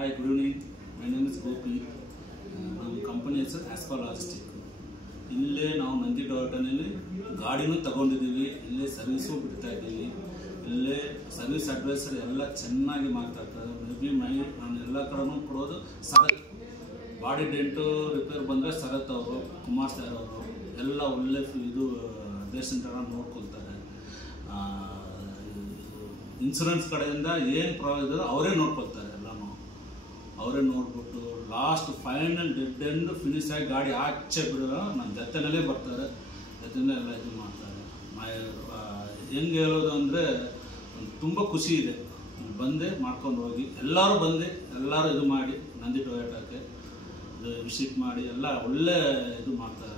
Hi, good evening. My name is Gopi. ನಮ್ಮ company ಹೆಸರು ಆಸ್ಪಾ logistic. ಇಲ್ಲೇ ನಾವು ನಂದಿ ಟೊಯೋಟೋನಲ್ಲಿ ಗಾಡಿನೂ ತಗೊಂಡಿದ್ದೀವಿ, ಇಲ್ಲೇ ಸರ್ವಿಸು ಬಿಡ್ತಾ ಇದ್ದೀವಿ. ಇಲ್ಲೇ ಸರ್ವಿಸ್ ಅಡ್ವೈಸರ್ ಎಲ್ಲ ಚೆನ್ನಾಗಿ ಮಾತಾಡ್ತಾರೆ. ಮೇ ಬಿ ನಾನು ಎಲ್ಲ ಕಡೆನೂ ಕೊಡೋದು ಸರತ್. ಬಾಡಿ ಡೆಂಟು ರಿಪೇರ್ ಬಂದರೆ ಸರತ್ ಅವರು, ಕುಮಾರ್ ಸರ್ ಅವರು ಎಲ್ಲ ಒಳ್ಳೆ ಇದು ದೇಶದ ಥರ ನೋಡ್ಕೊಳ್ತಾರೆ. ಇನ್ಶೂರೆನ್ಸ್ ಕಡೆಯಿಂದ ಏನು ಪ್ರಾಬ್ಲಮ್ ಅವರೇ ನೋಡ್ಕೊಳ್ತಾರೆ. ಎಲ್ಲನೂ ಅವರೇ ನೋಡ್ಬಿಟ್ಟು last final dead end finish ಆಗಿ ಗಾಡಿ ಆಚೆ ಬಿಡೋ ನನ್ನ ಜೊತೆನಲ್ಲೇ ಬರ್ತಾರೆ, ಜೊತೆಯಲ್ಲೇ ಎಲ್ಲ ಇದು ಮಾಡ್ತಾರೆ. ಹೆಂಗೆ ಹೇಳೋದು ಅಂದರೆ ತುಂಬ ಖುಷಿ ಇದೆ. ಬಂದೆ ಮಾಡ್ಕೊಂಡು ಹೋಗಿ ಎಲ್ಲರೂ ಬಂದು ಎಲ್ಲರೂ ಇದು ಮಾಡಿ ನಂದಿ ಟೊಯೋಟೋಕ್ಕೆ ವಿಸಿಟ್ ಮಾಡಿ ಎಲ್ಲ ಒಳ್ಳೆ ಇದು ಮಾಡ್ತಾರೆ.